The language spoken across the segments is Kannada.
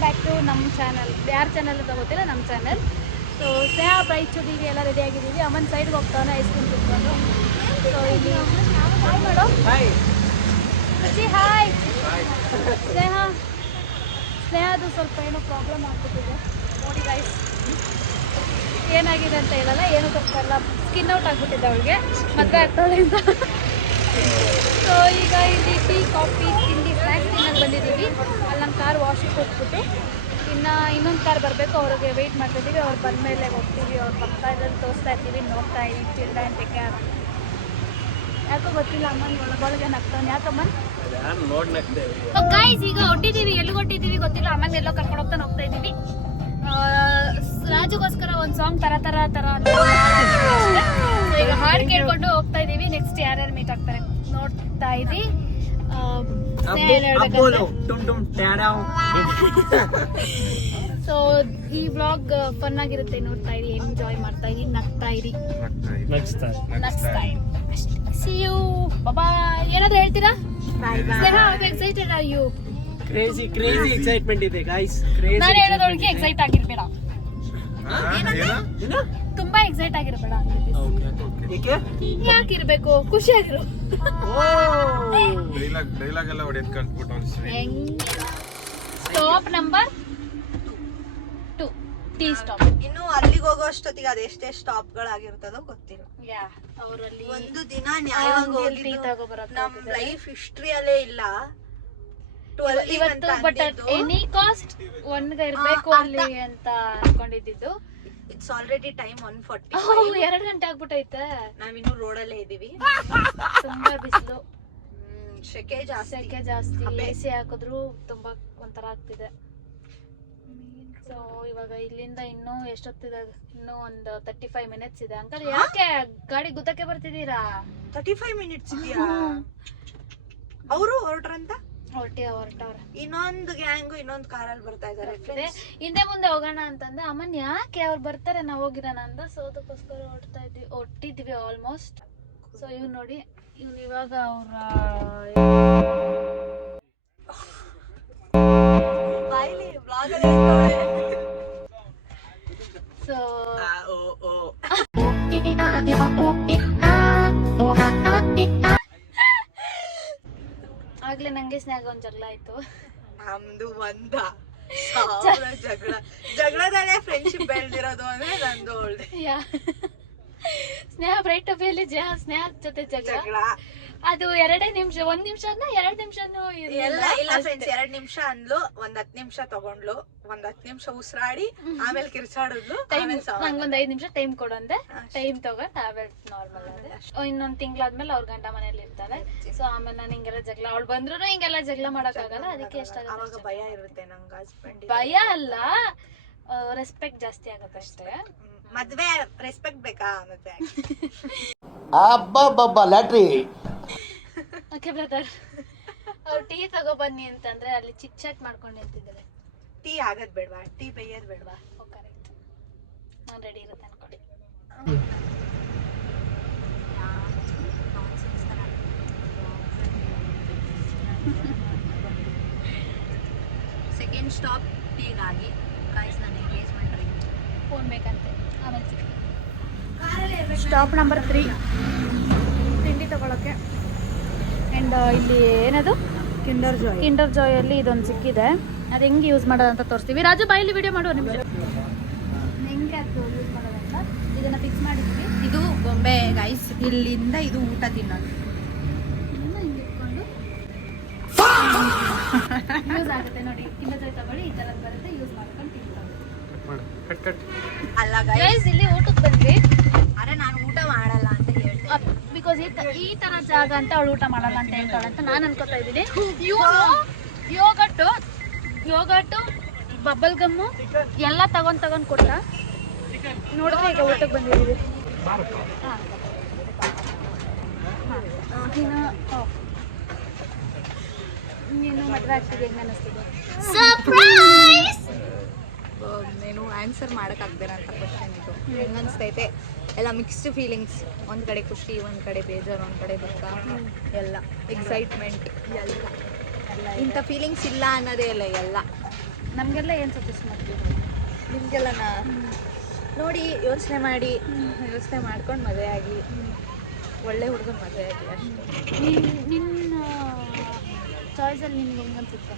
ವೆಲ್ಕಮ್ ಬ್ಯಾಕ್ ಟು ನಮ್ಮ ಚಾನಲ್. ಯಾರ ಚಾನಲ್ ಅಂತ ಗೊತ್ತಿಲ್ಲ, ನಮ್ಮ ಚಾನಲ್. ಸೊ ಸ್ನೇಹ ಬ್ರೈಚುಗಿಗೆ ಎಲ್ಲ ರೆಡಿ ಆಗಿದ್ದೀವಿ. ಅಮ್ಮನ ಸೈಡ್ಗೆ ಹೋಗ್ತಾನೆ ಐಸ್ ಕ್ರೀಮ್ ತಿನ್ಕೊಂಡು. ಸೊ ಇಲ್ಲಿ ಹಾಯ್ ಮಾಡು. ರುಚಿ ಹಾಯ್. ಸ್ನೇಹದು ಸ್ವಲ್ಪ ಏನೋ ಪ್ರಾಬ್ಲಮ್ ಆಗ್ಬಿಟ್ಟಿದೆ ನೋಡಿ ಗೈಸ್. ಏನಾಗಿದೆ ಅಂತ ಹೇಳಲ್ಲ, ಏನೋ ಸ್ವಲ್ಪ ಎಲ್ಲ ಸ್ಕಿನ್ ಔಟ್ ಆಗಿಬಿಟ್ಟಿದೆ ಅವಳಿಗೆ, ಮದುವೆ ಆಗ್ತಾಳೆ ಅಂತ. ಸೊ ಈಗ ಇಲ್ಲಿ ಟೀ ಕಾಫಿ ತಿಂಡಿ ಸ್ನ್ಯಾಕ್ಸ್ ತಿನ್ನೋದು ಬಂದಿದ್ದೀವಿ. ಅಲ್ಲಿ ನಮ್ಮ ಕಾರ್ ವಾಶಿಗೆ ಕೊಟ್ಬಿಟ್ಟು ಇನ್ನೊಂದು ಕಾರ್ ಬರಬೇಕು, ಅವ್ರಿಗೆ ವೆಯ್ಟ್ ಮಾಡ್ತಿದ್ದೀವಿ. ಅವ್ರು ಬಂದಮೇಲೆ ಹೋಗ್ತೀವಿ. ಅವ್ರು ಪಕ್ಕದಲ್ಲಿ ತೋರಿಸ್ತಾ ಇರ್ತೀವಿ, ನೋಡ್ತಾ ಇದ್ದೀವಿ. ಚಿಲ್ಡ್ರನ್ ಟೇಕ್ಯಾರ್ ಯಾಕೋ ಗೊತ್ತಿಲ್ಲ. ಅಮ್ಮನ ಒಳಗೆ ನಗ್ತಾನೆ. ಯಾಕಮ್ಮನ್ ಗೈಸ್ ಈಗ ಹೊಟ್ಟಿದ್ದೀವಿ. ಎಲ್ಲಿ ಹೊಟ್ಟಿದ್ದೀವಿ ಗೊತ್ತಿಲ್ಲ. ಅಮ್ಮನ ಎಲ್ಲೋ ಕರ್ಕೊಂಡು ಹೋಗ್ತಾ ಇದ್ದೀವಿ. ರಾಜುಗೋಸ್ಕರ ಒಂದು ಸಾಂಗ್ ತರ ಅಂತ ಈಗ ಹಾಡು ಕೇಳ್ಕೊಂಡು ಹೋಗ್ತಾ ಇದೀವಿ. ನೆಕ್ಸ್ಟ್ ಯಾರ್ಯಾರು ಮೀಟ್ ಆಗ್ತಾರೆ ನೋಡ್ತಾ ಇದೀವಿ. ಸೊ ಈ ವ್ಲಾಗ್ ಫನ್ ಆಗಿರುತ್ತೆ, ನೋಡ್ತಾ ಇರಿ, ಎಂಜಾಯ್ ಮಾಡ್ತಾ ಇರಿ, ನಗ್ತಾ ಇರಿ. See you. Bye. ಏನಾದ್ರು ಹೇಳ್ತೀರಾ? Excited are you? Crazy excitement ಇದೆ ಗೈಸ್. ನಾನು ಹೇಳೋದೊಳಗೆ ಎಕ್ಸೈಟ್ ಆಗಿರ್ಬೇಡ, ತುಂಬಾ ಎಕ್ಸೈಟ್ ಆಗಿರ್ಬೇಡ. ಯಾಕಿರ್ಬೇಕು, ಖುಷಿಯಾಗಿರು. Stop number 2 tea stop. ಇನ್ನು ಅಲ್ಲಿಗೆ ಹೋಗೋ ಅಷ್ಟೊತ್ತಿಗೆ ಅದೆಷ್ಟೇ ಸ್ಟಾಪ್ ಗಳಾಗಿರ್ತದೋ ಗೊತ್ತಿಲ್ಲ. ಅವರಲ್ಲಿ ಒಂದು ದಿನ ನ್ಯಾಯವಾಗಿ ನಮ್ ಲೈಫ್ ಹಿಸ್ಟ್ರಿಯಲ್ಲೇ ಇಲ್ಲ. ಇವತ್ತು ಬಟ್ ಎನಿ ಕಾಸ್ಟ್ ಒಂದ್ಗ ಇರ್ಬೇಕು ಅಲ್ಲಿ ಅಂತ ಅನ್ಕೊಂಡಿದ್ದು. It's already time 1:40. 2 ಗಂಟೆ ಆಗ್ಬಿಟ್ಟೈತೆ. ನಾವಿನ್ನು ರೋಡಲ್ಲೇ ಇದೀವಿ. ತುಂಬಾ ಬಿಸಿಲು, ಸೆಕೆ ಜಾಸ್ತಿ. ಎಸಿ ಹಾಕಿದ್ರು ತುಂಬಾ ಒಂಥರ ಆಗ್ತಿದೆ. ಸೊ ಇವಾಗ ಇಲ್ಲಿಂದ ಇನ್ನೂ ಎಷ್ಟೊತ್ತಿದೆ? ಇನ್ನೂ ಒಂದು 35 ಮಿನಿಟ್ಸ್ ಇದೆ. ಅಂಕಲ್ ಯಾಕೆ ಗಾಡಿ ಗುದ್ದಕ್ಕೆ ಬರ್ತಿದ್ದೀರಾ? 35 ಮಿನಿಟ್ಸ್ ಇದೆಯಾ? ಅವರು ಹೊರಟ್ರಂತ ಹೊರಟವ್ರೆ. ಇನ್ನೊಂದು ಗ್ಯಾಂಗು ಇನ್ನೊಂದು ಕಾರಲ್ಲಿ ಬರ್ತಾ ಇದಾರೆ. ಹಿಂದೆ ಮುಂದೆ ಹೋಗೋಣ ಅಂತಂದ್ರೆ ಅಮ್ಮನ್ ಯಾಕೆ ಅವ್ರು ಬರ್ತಾರೆ ನಾವು ಹೋಗಿರೋಣ ಅಂತ. ಸೊ ಅದಕ್ಕೋಸ್ಕರ ಹೊಟ್ಟಿದ್ವಿ ಆಲ್ಮೋಸ್ಟ್. ಸೊ ಇವ್ ನೋಡಿ, ಇವ್ನು ಇವಾಗ ಅವ್ರ ಸೊ ಆಗ್ಲೇ ನಂಗೆ ಸ್ನೇಹ ಒಂದ್ ಜಗಳ ಆಯ್ತು. ನಮ್ದು ಜಗಳದಲ್ಲೇ ಫ್ರೆಂಡ್ಶಿಪ್ ಬೆಳೆದಿರೋದು ಅಂದ್ರೆ ನಂದು ಒಳ್ಳೆ. ಸ್ನೇಹ ಬ್ರೈಟ್ ಟೊಪಿಯಲ್ಲಿ ಸ್ನೇಹ ಜೊತೆ ಜಗಳ. ಅದು 2 ನಿಮಿಷ, 1 ನಿಮಿಷ 2 ನಿಮಿಷನೂ ಇಲ್ಲ ಫ್ರೆಂಡ್ಸ್. 2 ನಿಮಿಷ ಅಂದ್ಲು, 10 ನಿಮಿಷ ತಗೊಂಡ್ಲು, 10 ನಿಮಿಷ ಉಸಿರಾಡಿ ಆಮೇಲೆ ಕಿರ್ಚಾಡಿದ್ಲು. ನಂಗೊಂದ್ 5 ನಿಮಿಷ ಟೈಮ್ ಕೊಡಂದೆ. ಟೈಮ್ ತಗೊಂಡ್ ಆಮೇಲೆ ನಾರ್ಮಲ್ ಆದ್ರೆ ಇನ್ನೊಂದ್ ತಿಂಗಳಾದ್ಮೇಲೆ ಅವ್ರ ಗಂಡ ಮನೇಲಿ ಇರ್ತಾನೆ. ಸೊ ಆಮೇಲೆ ನಾನು ಹಿಂಗೆಲ್ಲ ಜಗಳ, ಅವ್ಳು ಬಂದ್ರು ಹಿಂಗೆಲ್ಲ ಜಗಳ ಮಾಡಕ್ ಆಗಲ್ಲ. ಅದಕ್ಕೆ ಅವಾಗ ಭಯ ಇರುತ್ತೆ ನಂಗೆ. ಹಸ್ಬೆಂಡ್ ಭಯ ಅಲ್ಲ, ರೆಸ್ಪೆಕ್ಟ್ ಜಾಸ್ತಿ ಆಗತ್ತೆ ಅಷ್ಟೇ. ಮದ್ವೆ ರೆಸ್ಪೆಕ್ಟ್ ಬೇಕಾ ಮತ್ತೆ? ಲ್ಯಾಟ್ರಿ. ಓಕೆ ಬ್ರದರ್, ಅವ್ರು ಟೀ ತಗೋ ಬನ್ನಿ ಅಂತಂದ್ರೆ ಅಲ್ಲಿ ಚಿಟ್ ಚಾಟ್ ಮಾಡ್ಕೊಂಡು ನಿಂತಿದ್ದಾರೆ. ಟೀ ಆಗದ್ ಬೇಡವಾ? ಟೀ ಬೇಯೋದ್ ಬೇಡವಾ? ಕರೆಕ್ಟ್. ನಾನು ರೆಡಿ ಇರುತ್ತೆ ಅನ್ಕೊಳ್ಳಿ. ಸೆಕೆಂಡ್ ಸ್ಟಾಪ್ ಟೀಗಾಗಿ. ಗೈಸ್ ನನ್ನ ಎಂಗೇಜ್ಮೆಂಟ್ ರಿಂಗ್ ಫೋನ್ ಬೇಕಂತೆ, ಆಮೇಲೆ ಸ್ಟಾಪ್ ನಂಬರ್ 3 ತಿಂಡಿ ತಗೊಳಕ್ಕೆ. ಆ್ಯಂಡ್ ಇಲ್ಲಿ ಏನದು ಕಿಂಡರ್ ಜಾಯ್ ಅಲ್ಲಿ ಇದೊಂದು ಸಿಕ್ಕಿದೆ. ಅದು ಹೆಂಗೆ ಯೂಸ್ ಮಾಡೋದಂತ ತೋರಿಸ್ತೀವಿ. ರಾಜು ಬಾಯಲ್ಲಿ ವಿಡಿಯೋ ಮಾಡುವ ನಿಮಿಷ. ಹೆಂಗೆ ಅದು ಯೂಸ್ ಮಾಡೋದಂತ ಇದನ್ನ ಫಿಕ್ಸ್ ಮಾಡಿದ್ವಿ. ಇದು ಗೊಂಬೆ ಗೈಸ್. ಇಲ್ಲಿಂದ ಇದು ಊಟ ತಿನ್ನೋದು. ಹಿಂಗೆ ಇಟ್ಕೊಂಡು ಯೂಸ್ ಆಗುತ್ತೆ ನೋಡಿ. ಕಿಂಡರ್ ಜಾಯ್ ತಗೊಳ್ಳಿ, ಈ ಥರದ್ದು ಬರುತ್ತೆ. ಯೂಸ್ ಮಾಡ್ಕೊಂಡು ತಿಂತಾರೆ. ಅಲ್ಲ ಗೈಸ್, ಇಲ್ಲಿ ಊಟಕ್ಕೆ ಬಂದ್ವಿ. ಅರೆ ನಾನು ಊಟ ಮಾಡಲ್ಲ ಅಂತ ಹೇಳ್ತೀನಿ. ಬಿಕಾಸ್ ಈ ತರ ಜಾಗ ಅಂತ ಅವಳು ಊಟ ಮಾಡಲ್ಲ ಅಂತ ಹೇಳ್ತಾಳೆ ಅಂತ ನಾನು ಅನ್ಕೋತಾ ಇದ್ದೀನಿ. ಇವನು ಯೋಗಟ್ಟು ಬಬ್ಬಲ್ ಗಮ್ಮು ಎಲ್ಲ ತಗೊಂಡ್ ಕೊಟ್ಟ. ನೋಡಿದ್ರೆ ಈಗ ಊಟಕ್ಕೆ ಬಂದಿದ್ದೀವಿ. ನೀನು ಮದುವೆ ಆಗ್ತಿದೆ, ಹೆಂಗ ಅನಿಸ್ತಿದೆ? ನೀನು ಆನ್ಸರ್ ಮಾಡೋಕ್ಕಾಗ್ದಿರ ಅಂತ ಕ್ವಶನ್ ಇದು. ಹೆಂಗ ಅನಿಸ್ತೈತೆ? ಎಲ್ಲ ಮಿಕ್ಸ್ಡ್ ಫೀಲಿಂಗ್ಸ್. ಒಂದು ಕಡೆ ಖುಷಿ, ಒಂದು ಕಡೆ ಬೇಜಾರು, ಒಂದು ಕಡೆ ದುಃಖ, ಎಲ್ಲ ಎಕ್ಸೈಟ್ಮೆಂಟ್, ಎಲ್ಲ ಇಂಥ ಫೀಲಿಂಗ್ಸ್ ಇಲ್ಲ ಅನ್ನೋದೇ ಇಲ್ಲ. ಎಲ್ಲ ನಮಗೆಲ್ಲ ಏನು ಸಜೆಸ್ಟ್ ಮಾಡ್ತೀವಿ? ನಿಮಗೆಲ್ಲನ ನೋಡಿ ಯೋಚನೆ ಮಾಡಿ ಯೋಚನೆ ಮಾಡ್ಕೊಂಡು ಮದುವೆ ಆಗಿ ಒಳ್ಳೆ ಹುಡುಗನ ಮದುವೆ ಆಗಿ ಅಷ್ಟೇ. ನಿನ್ನ ಚಾಯ್ಸಲ್ಲಿ ನಿನ್ಗೆ ಹೆಂಗೆ ಅನ್ಸುತ್ತೆ?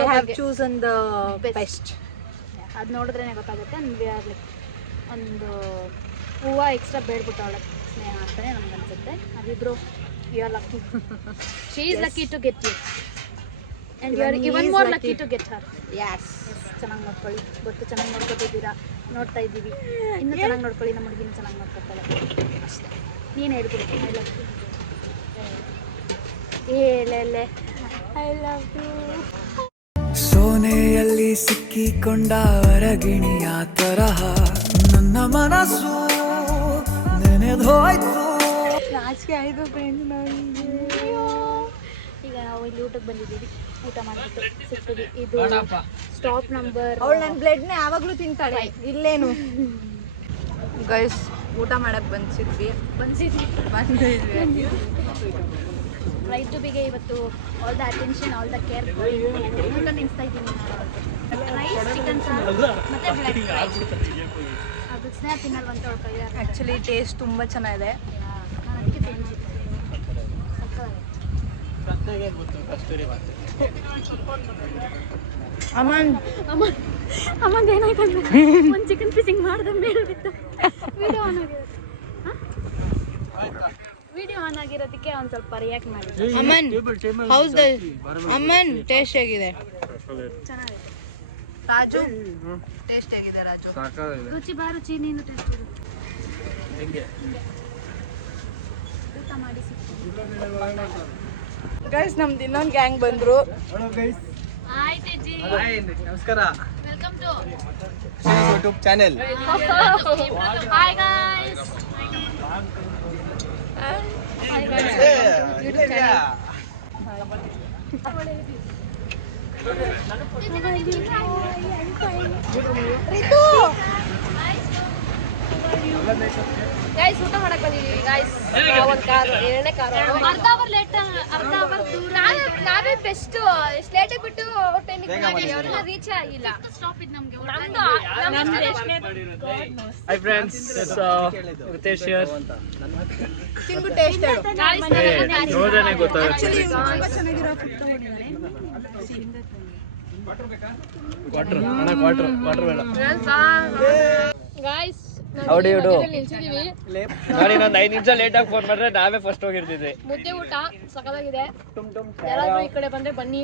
I have chosen the best. ಅದು ನೋಡಿದ್ರೇ ಗೊತ್ತಾಗುತ್ತೆ. ವಿ ಆರ್ ಲೈಕ್ ಒಂದು ಹೂವು ಎಕ್ಸ್ಟ್ರಾ ಬೇಡ್ಬಿಟ್ಟು ಅವಳ ಸ್ನೇಹ ಅಂತಲೇ ನಮ್ಗೆ ಅನ್ಸುತ್ತೆ. ಅವಿಬ್ರು you are lucky. She is lucky to get you and you are even more lucky to get her. Yes. ಚೆನ್ನಾಗಿ ನೋಡ್ಕೊಳ್ಳಿ. ಗೊತ್ತು ಚೆನ್ನಾಗಿ ನೋಡ್ಕೊತಿದ್ದೀರಾ, ನೋಡ್ತಾ ಇದ್ದೀವಿ. ಇನ್ನೂ ಚೆನ್ನಾಗಿ ನೋಡ್ಕೊಳ್ಳಿ. ನಮ್ಮ ಹುಡುಗಿನ ಚೆನ್ನಾಗಿ ನೋಡ್ಕೊತಾಳೆ ಅಷ್ಟೇ. ನೀನು ಹೇಳ್ಬಿಡು ಐ ಲವ್ ಯು. ಹೇಳಲೆ ಐ ಲವ್ ಯು. ಸೋನೆಯಲ್ಲಿ ಸಿಕ್ಕಿಕೊಂಡ ಹೊರಗಿಣಿಯ ತರಹ ನನ್ನ ಮನಸ್ಸು ನೆನೆದೋಯ್ತು. ನಾಚಿಕೆ ಆಯಿತು ಫ್ರೆಂಡ್ಸ್ ನನಗೆ. ಈಗ ನಾವು ಇಲ್ಲಿ ಊಟಕ್ಕೆ ಬಂದಿದ್ದೀವಿ. ಊಟ ಮಾಡಿಬಿಟ್ಟು ಸಿಗ್ತೀವಿ. ಇದು ಸ್ಟಾಪ್ ನಂಬರ್. ಅವಳು ನನ್ನ ಬ್ಲಡ್ನ ಯಾವಾಗಲೂ ತಿಂತಾಳೆ. ಇಲ್ಲೇನು ಗೈಸ್ ಊಟ ಮಾಡಕ್ಕೆ ಬಂದಿದ್ವಿ. ರೈಟ್ ಟು ಬಿಗೆ ಇವತ್ತು all the attention all the care ಊಟ ತಿನ್ನಿಸ್ತಾ ಇದ್ದೀನಿ. ರೈಸ್ ಚಿಕನ್ ಸಾರು ಮತ್ತು ಬ್ಲ್ಯಾಕ್ ರೈಸ್. ಅದು ಸ್ನೇಹ ತಿನ್ನಲ್ವಂತ ಅವಳ ಕೈಯಾಗ. ಆ್ಯಕ್ಚುಲಿ ಟೇಸ್ಟ್ ತುಂಬ ಚೆನ್ನಾಗಿದೆ. ನಾನು ಅದಕ್ಕೆ ತಿಂತೀನಿ. ಅಮ್ಮಂದು ಏನಾಯ್ತು ಅಂದ್ರೆ ಒಂದು ಚಿಕನ್ ಪೀಸ್ ಹಿಂಗೆ ಮಾಡ್ದೆ ಮೇಲೆ ಬಿತ್ತು. ವಿಡಿಯೋ ಆನ್ ಆಗಿರೋದು ವಿಡಿಯೋ ಆನ್ ಆಗಿರೋದಕ್ಕೆ ಒಂದು ಸ್ವಲ್ಪ ರಿಯಾಕ್ಟ್ ಮಾಡಿದ್ದೆ. Aman house the Aman taste ಹೇಗಿದೆ? ಚೆನ್ನಾಗಿದೆ. ರಾಜು ಟೇಸ್ಟ್ ಹೇಗಿದೆ? ರಾಜು ರುಚಿ ಬಾ ರುಚಿ. ನೀನು ಟೇಸ್ಟ್ ಊಟ ಮಾಡಿ ಸಿಗ್ತೀನಿ. ಗೈಸ್ ನಮ್ದು ಇನ್ನೊಂದು ಗ್ಯಾಂಗ್ ಬಂದ್ರು. ಆಯ್ತು ಅಜ್ಜಿ. ನಮಸ್ಕಾರ. Welcome to YouTube channel. Hi guys. Hi guys. YouTube channel. Guys ಊಟ ಮಾಡಕ್ ಬಂದಿದ್ದೀವಿ ಗೈಸ್. ಒಂದು ಕಾರು, ಎರಡನೇ ಕಾರು. ಅರ್ಧ ಅವರ್ ಲೇಟ್, ಅರ್ಧ ಅವರ್ ದೂರ. ನಾವೇ ಬೆಸ್ಟ್ ಸ್ಲೇಟ್ ಬಿಟ್ಟು ಟೈಮಿಗೆ ರೀಚ್ ಆಗಿಲ್ಲ. ಸ್ಟಾಪ್ ಇದು ನಮ್ಗೆ. Hi friends, Ritesh here. ತಿನ್ಬಿಟ್ಟು ಟೇಸ್ಟ್ ಹೇಳು. ನೋಡೋಣ ಗೊತ್ತಾಗುತ್ತೆ. ಆಕ್ಚುಲಿ ತುಂಬಾ ಚೆನ್ನಾಗಿರೋ ಫುಡ್ ತಗೊಂಡಿದ್ದಾರೆ. ವಾಟರ್ ಬೇಡ. ಗೈಸ್ ಹೌಡಿ ಇಡು. ನಿಲ್ಸಿದೀವಿ. ನೋಡಿ ನಾನು 5 ನಿಮಿಷ ಲೇಟ್ ಆಗಿ ಫೋನ್ ಮಾಡಿದ್ರೆ ನಾವೇ ಫಸ್ಟ್ ಹೋಗಿರ್ತಿದ್ವಿ. ಮುದ್ದೆ ಊಟ ಸಕಲಾಗಿದೆ. ಯಾರಾದ್ರೂ ಈ ಕಡೆ ಬಂದ್ರೆ ಬನ್ನಿ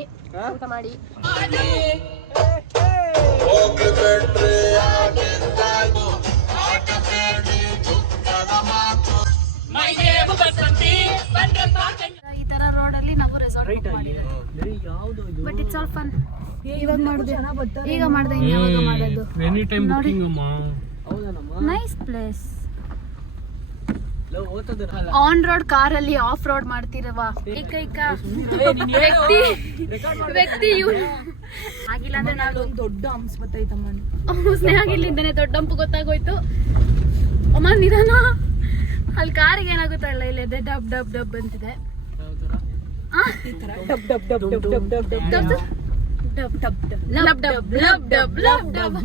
ಊಟ ಮಾಡಿ. ಈ ತರ ರೋಡಲ್ಲಿ ನಾವು resort but it's all fun. ಇವಾಗ ಮಾಡಿದೆ, ಈಗ ಮಾಡಿದೆ, ಇನ್ಯಾವಾಗ ಮಾಡೋದು. ಎನಿ ಟೈಮ್ ನೋಡಿ. ಬುಕಿಂಗ್ ಅಮ್ಮ. Nice place. ಆನ್ ರೋಡ್ ಕಾರಲ್ಲಿ ಆಫ್ ರೋಡ್ ಮಾಡ್ತಿರವ ಏಕೈಕ ವ್ಯಕ್ತಿ ಇವ್ನು. ಆಗಿಲ್ಲ ಅಂದ್ರೆ ನಾನು ದೊಡ್ಡ ಹಂಸ ಬತ್ತೈತಮ್ಮ. ಸ್ನೇಹ ಇಲ್ಲಿಂದಾನೆ ದೊಡ್ಡ ಹಂಪು ಗೊತ್ತಾಗೋಯ್ತು. ಅಮ್ಮ ನಿಧಾನ. ಅಲ್ಲಿ ಕಾರಿಗೆ ಏನಾಗುತ್ತಲ್ಲ ಇಲ್ಲಿ ಡಬ್ ಡಬ್ ಡಬ್ ಅಂತಿದೆ. Dub dub dub dub dub dub dub dub dub dub lub dub lub dub lub dub.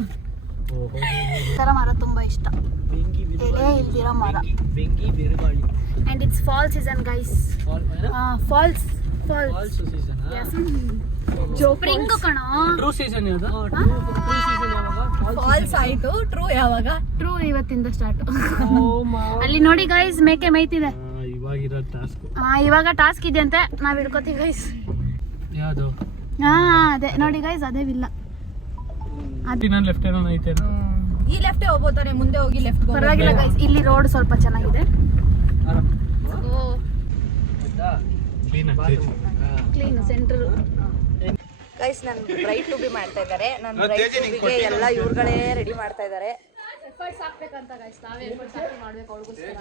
ತರ ಮರ ತುಂಬಾ ಇಷ್ಟ. ಎಲೆ ಇಲ್ದಿರೋ ಮರ. ಬೆಂಕಿ ಬಿರುಗಾಳಿ. And it's fall season guys. Falls falls season. Spring ಕಣ. ಟ್ರೂ ಸೀಸನ್ ಯಾವುದು? ಟ್ರೂ ಸೀಸನ್ ಯಾವಾಗ? ಫಾಲ್ಸ್ ಆಯ್ತು. ಟ್ರೂ ಯಾವಾಗ? ಟ್ರೂ ಇವತ್ತಿಂದ ಸ್ಟಾರ್ಟ್. ಅಲ್ಲಿ ನೋಡಿ ಗೈಸ್ ಮೇಕೆ ಮೇಯ್ತಿದೆ. ಇವಾಗಿರೋ ಟಾಸ್ಕ್. ಇವಾಗ ಟಾಸ್ಕ್ ಇದೆ ಅಂತೆ, ನಾವ್ ಹಿಡ್ಕೋತೀವಿ ಗೈಸ್. ಯಾವುದು? ಅದೇ ನೋಡಿ ಗೈಸ್, ಅದೇ ವಿಲ್ಲ. ನಾನು ಲೆಫ್ಟ್ ಏನೋ ಐತೆ. ಈ ಲೆಫ್ಟ್ ಹೋಗ್ಬೋತಾರೆ, ಮುಂದೆ ಹೋಗಿ ಲೆಫ್ಟ್. ಪರವಾಗಿಲ್ಲ ಗೈಸ್, ಇಲ್ಲಿ ರೋಡ್ ಸ್ವಲ್ಪ ಚೆನ್ನಾಗಿದೆ. Clean centre. ಗೈಸ್ ನಾನು ಬ್ರೈಟ್ ಟು ಬಿ ಮಾಡ್ತಾ ಇದ್ದಾರೆ. ನನ್ನ ಬ್ರೈಟ್ ಟು ಬಿಗೆ ಎಲ್ಲ ಇವ್ರುಗಳೇ ರೆಡಿ ಮಾಡ್ತಾ ಇದ್ದಾರೆ. ಎಫರ್ಟ್ಸ್ ಹಾಕ್ಬೇಕಂತ ಗೈಸ್, ನಾವೇ ಎಫರ್ಟ್ಸ್ ಹಾಕಿ ಮಾಡ್ಬೇಕು ಅವಳಿಗೋಸ್ಕರ.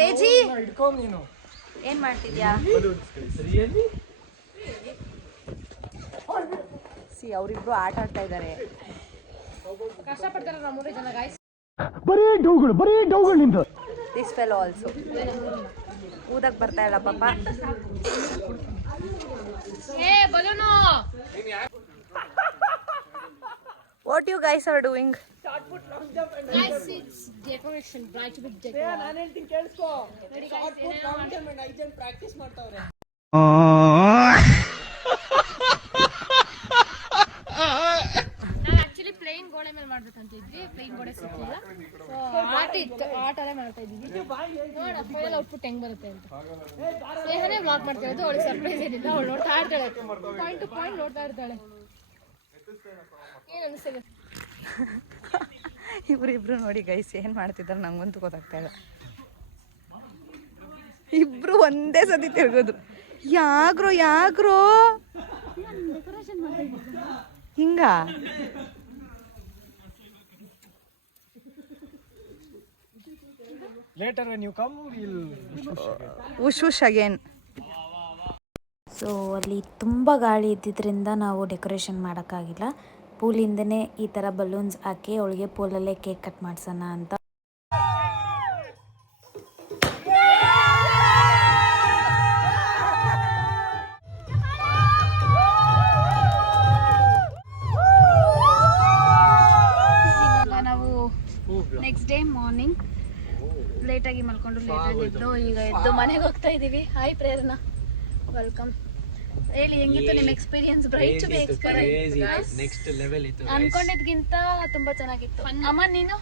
ತೇಜಿ ಏನ್ ಮಾಡ್ತಿದ್ಯಾ? ಸಿ ಅವರಿಬ್ರು ಆಟ ಆಡ್ತಾ ಇದ್ದಾರೆ. ಕಷ್ಟಪಡ್ತಾರೆ ನಮ್ಮ 3 ಜನ ಗೈಸ್. ಬರೀ ಡೌಗಳು ನಿಂದು. ದಿಸ್ ಫೆಲೋ ಆಲ್ಸೋ ಊದಕ್ ಬರ್ತಾ ಇಲ್ಲ ಪಾಪ. What you guys are doing? Plain ಗೋಡೆ ಮೇಲೆ ಮಾಡ್ಬೇಕಂತ ಇದ್ವಿ, ಪ್ಲೇನ್ ಗೋಡೆ ಸಿಕ್ಕಿಲ್ಲ. ಸೊ ಆಟ ಇತ್ತು, ಆಟನೇ ಮಾಡ್ತಾ ಇದ್ದೀವಿ. ನೋಡ ಫೈನಲ್ ಔಟ್ಪುಟ್ ಹೆಂಗ್ ಬರುತ್ತೆ ಅಂತ. ಸ್ನೇಹನೇ ವ್ಲಾಗ್ ಮಾಡ್ತಾ ಇರೋದು, ಅವಳಿಗೆ ಸರ್ಪ್ರೈಸ್ ಏನಿಲ್ಲ. ಅವಳು ನೋಡ್ತಾ ಇರ್ತಾಳೆ, ಪಾಯಿಂಟ್ ಟು ಪಾಯಿಂಟ್ ನೋಡ್ತಾ ಇರ್ತಾಳೆ. ಏನು ಅನಿಸ್ತದೆ? ಇಬ್ರು ನೋಡಿ ಗೈಸ್ ಏನು ಮಾಡ್ತಿದ್ದಾರೆ ನಂಗಂತೂ ಗೊತ್ತಾಗ್ತಾ ಇಲ್ಲ. ಇಬ್ರು ಒಂದೇ ಸತಿ ತಿರ್ಗೋದು. ಯಾಗ್ರೋ ಹಿಂಗ Later when you come, we'll ಉಶ್ ಅಗೇನ್. ಸೊ ಅಲ್ಲಿ ತುಂಬ ಗಾಳಿ ಇದ್ದಿದ್ದರಿಂದ ನಾವು ಡೆಕೋರೇಷನ್ ಮಾಡೋಕ್ಕಾಗಿಲ್ಲ. ಪೂಲಿಂದನೇ ಈ ಥರ ಬಲೂನ್ಸ್ ಹಾಕಿ ಅವಳಿಗೆ ಪೂಲಲ್ಲೇ ಕೇಕ್ ಕಟ್ ಮಾಡ್ಸೋಣ ಅಂತ. ಇವಾಗ ನಾವು ನೆಕ್ಸ್ಟ್ ಡೇ ಮಾರ್ನಿಂಗ್ ಲೇಟಾಗಿ ಮಲ್ಕೊಂಡು ಲೇಟಾಗಿ ಎದ್ದು ಈಗ ಎದ್ದು ಮನೆಗೆ ಹೋಗ್ತಾ ಇದ್ದೀವಿ. ಹಾಯ್ ಪ್ರೇರಣಾ, ವೆಲ್ಕಮ್. ಹೇಳಿ ಹೆಂಗಿತ್ತು ನಿಮ್ಮ experience? Bright to be experience next level ಇತ್ತು. ಅನ್ಕೊಂಡಿದ್ಗಿಂತ ತುಂಬಾ ಚೆನ್ನಾಗಿತ್ತು. ಅಮ್ಮ ನೀನು?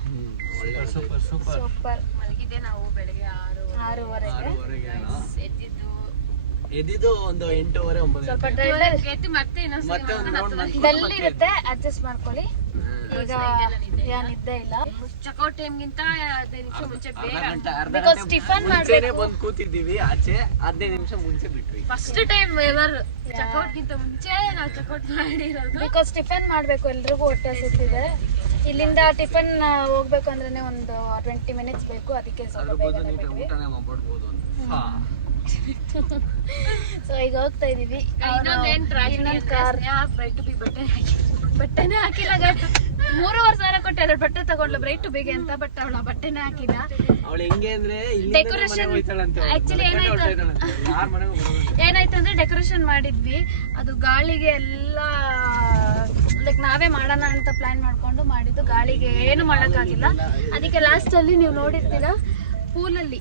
ಸೂಪರ್. ಮಲಗಿದ್ದೆ ನಾವು ಬೆಳಿಗ್ಗೆ 6:30ಗೆ ಎದ್ದಿದ್ದು ಒಂದು 8:30 9. ಸ್ವಲ್ಪ ಡಲ್ ಇರುತ್ತೆ, ಅಡ್ಜಸ್ಟ್ ಮಾಡ್ಕೊಳ್ಳಿ. ಈಗ ನಿದ್ದೆ ಇಲ್ಲ. ಚೆಕ್ಔಟ್ ಟೈಮ್ಗಿಂತ 15 ನಿಮಿಷ ಮುಂಚೆ ಬೇಗ ಟಿಫನ್ ಮಾಡ್ಬೇಕು. ಬಂದು ಕೂತಿದ್ದೀವಿ ಆಚೆ, 15 ನಿಮಿಷ ಮುಂಚೆ ಬಿಟ್ವಿ. ಫಸ್ಟ್ ಟೈಮ್ ಎವರ್ ಚೆಕ್ಔಟ್ ಗಿಂತ ಮುಂಚೆ ನಾವು ಚೆಕ್ಔಟ್ ಮಾಡಿರೋದು. ಬಿಕಾಸ್ ಟಿಫನ್ ಮಾಡ್ಬೇಕು, ಎಲ್ರಿಗೂ ಹೊಟ್ಟೆ ಹಸಿತಿದೆ. ಇಲ್ಲಿಂದ ಟಿಫನ್ ಹೋಗ್ಬೇಕು ಅಂದ್ರೆ ಒಂದು 20 ಮಿನಿಟ್ಸ್ ಬೇಕು, ಅದಕ್ಕೆ ಸ್ವಲ್ಪ ಬೇಗನೆ ಬಿಟ್ವಿ. ಸೊ ಈಗ ಹೋಗ್ತಾ ಇದೀವಿ. ಇನ್ನೊಂದು ಕಾರ್ ಬಟ್ಟೆನೇ ಹಾಕಿಲ್ಲ. 3,500 ಕೊಟ್ಟು 2 ಬಟ್ಟೆ ತಗೊಂಡ್ಲು ಬ್ರೈಟ್ ಟು ಬಿಗೆ ಅಂತ, ಬಟ್ ಅವಳ ಬಟ್ಟೆನೇ ಹಾಕಿಲ್ಲ. ಡೆಕೋರೇಷನ್ ಆಕ್ಚುಲಿ ಏನಾಯ್ತು ಅಂದ್ರೆ ಡೆಕೋರೇಷನ್ ಮಾಡಿದ್ವಿ, ಅದು ಗಾಳಿಗೆ ಎಲ್ಲ ಲೈಕ್ ನಾವೇ ಮಾಡೋಣ ಅಂತ ಪ್ಲಾನ್ ಮಾಡ್ಕೊಂಡು ಮಾಡಿದ್ದು, ಗಾಳಿಗೆ ಏನು ಮಾಡೋಕ್ಕಾಗಿಲ್ಲ. ಅದಕ್ಕೆ ಲಾಸ್ಟ್ ಅಲ್ಲಿ ನೀವು ನೋಡಿರ್ತೀರಾ ಪೂಲಲ್ಲಿ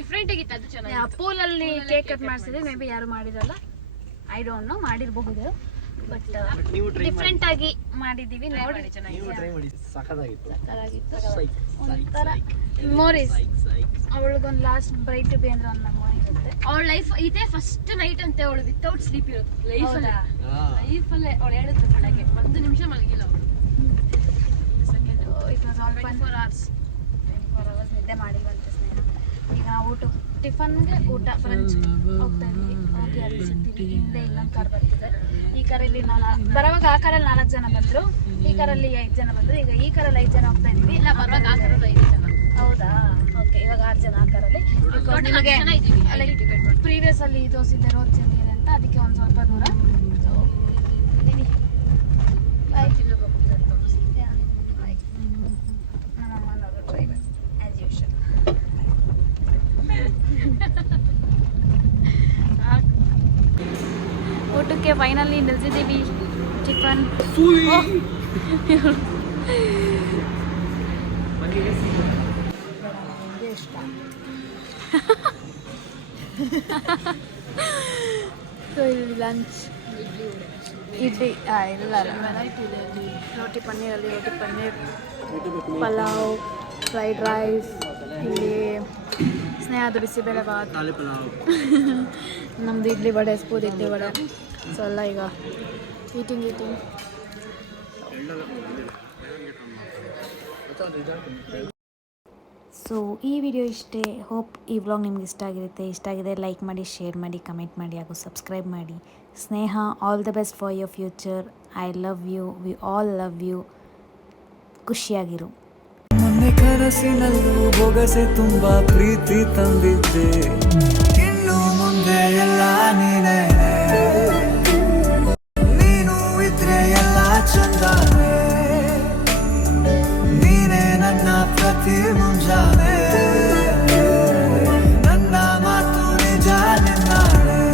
ಡಿಫ್ರೆಂಟ್ ಆಗಿತ್ತು, ಅದು ಚೆನ್ನಾಗಿ ಪೂಲಲ್ಲಿ ಕೇಕ್ ಕಟ್ ಮಾಡಿಸಿದ್ವಿ. ಮೇ ಬಿ ಯಾರು ಮಾಡಿರಲ್ಲ, ಐ ಡೋಂಟ್ ನೋ, ಮಾಡಿರಬಹುದು. ಬಟ್ ಡಿಫ್ರೆಂಟ್ ಆಗಿ ಮಾಡಿದೀವಿ. ನೋಡಿ ಒಂಥರ ಮೆಮೊರೀಸ್. ಅವಳಿಗೊಂದು ಲಾಸ್ಟ್ ಬ್ರೈಟ್ ಟು ಬಿ ಅಂದ್ರೆ ಒಂದು ಮೆಮೊರಿ ಇರುತ್ತೆ. ಅವಳ ಲೈಫ್ ಇದೇ ಫಸ್ಟ್ ನೈಟ್ ಅಂತೆ ಅವಳು ವಿತೌಟ್ ಸ್ಲೀಪ್ ಇರೋದು ಲೈಫಲ್ಲೇ. ಅವಳು ಹೇಳಿದ್ರು ಬೆಳಗ್ಗೆ 1 ನಿಮಿಷ ಮಲಗಿಲ್ಲ ಅವಳು. Second it was all 24 hours ನಿದ್ದೆ ಮಾಡಿಲ್ವಂತೆ ಸ್ನೇಹ. ಈಗ ನಾವು ಟಿಫನ್ಗೆ ಊಟ ಫ್ರೆಂಚ್ ಹೋಗ್ತಾ ಇದ್ವಿ. ಹೋಗಿ ಅಲ್ಲಿ ಸಿಗ್ತೀವಿ. ಹಿಂದೆ ಇಲ್ಲೊಂದು ಕಾರ್ ಬರ್ತಿದೆ. ಈ ಕಾರಲ್ಲಿ ಬರುವಾಗ ಆ ಕಾರಲ್ಲಿ 4 ಜನ ಬಂದ್ರು, ಈ ಕಾರಲ್ಲಿ 5 ಜನ ಬಂದ್ರು. ಈಗ ಈ ಕಾರಲ್ಲಿ 5 ಜನ ಹೋಗ್ತಾ ಇದೀವಿ. ಇಲ್ಲ ಬರುವಾಗ ಆ ಕಾರಲ್ಲಿ 5 ಜನ. ಹೌದಾ? ಓಕೆ, ಇವಾಗ 6 ಜನ ಆ ಕಾರಲ್ಲಿ. ಪ್ರೀವಿಯಸ್ ಅಲ್ಲಿ ತೋರಿಸಿದ್ದೆ ರೋಡ್ ಚೇಂಜ್ ಇದೆ ಅಂತ, ಅದಕ್ಕೆ ಒಂದು ಸ್ವಲ್ಪ ದೂರ. ಸೊ ನಮ್ಮಮ್ಮ ನೋಡು ಡ್ರೈವರ್ ಆಸ್ ಯೂಶುವಲ್. ಊಟಕ್ಕೆ ಫೈನಲಿ ನಿಲ್ಸಿದ್ದೀವಿ. ಟಿಫನ್ ಸೊ ಇಲ್ಲಿ ಲಂಚ್ ಇಡ್ಲಿ ಇಲ್ಲ ವೆರೈಟಿ ಇದೆ. ರೋಟಿ ಪನ್ನೀರಲ್ಲಿ ರೋಟಿ ಪನ್ನೀರ್, ಪಲಾವ್, ಫ್ರೈಡ್ ರೈಸ್, ಇಲ್ಲಿ ಸ್ನೇಹದ ಬಿಸಿಬೇಳೆ ಬಾತ್, ನಮ್ಮದು ಇಡ್ಲಿ ವಡೆ, ಸ್ಪೂನ್ ಇಡ್ಲಿ ವಡೆ. ಸೊ ಎಲ್ಲ ಈಗ ಈಟಿಂಗ್. ಸೊ ಈ ವಿಡಿಯೋ ಇಷ್ಟೇ. ಹೋಪ್ ಈ ವ್ಲಾಗ್ ನಿಮ್ಗೆ ಇಷ್ಟ ಆಗಿರುತ್ತೆ. ಇಷ್ಟ ಆಗಿದೆ ಲೈಕ್ ಮಾಡಿ, ಶೇರ್ ಮಾಡಿ, ಕಮೆಂಟ್ ಮಾಡಿ ಹಾಗೂ ಸಬ್ಸ್ಕ್ರೈಬ್ ಮಾಡಿ. Sneha, all the best for your future. I love you, we all love you. ಖುಷಿಯಾಗಿರು. ಮೊನ್ನೆ ಕನಸಿನಲ್ಲೂ ಬೊಗಸೆ ತುಂಬಾ ಪ್ರೀತಿ ತಂದಿದ್ದೆ, ಇನ್ನು ಮುಂದೆ ಎಲ್ಲ ನೀನೇ. ನೀನು ಇದ್ರೆ ಎಲ್ಲ ಚಂದಾನೆ, ನೀನೇ ನನ್ನ ಪ್ರತಿ ಮುಂಜಾನೆ.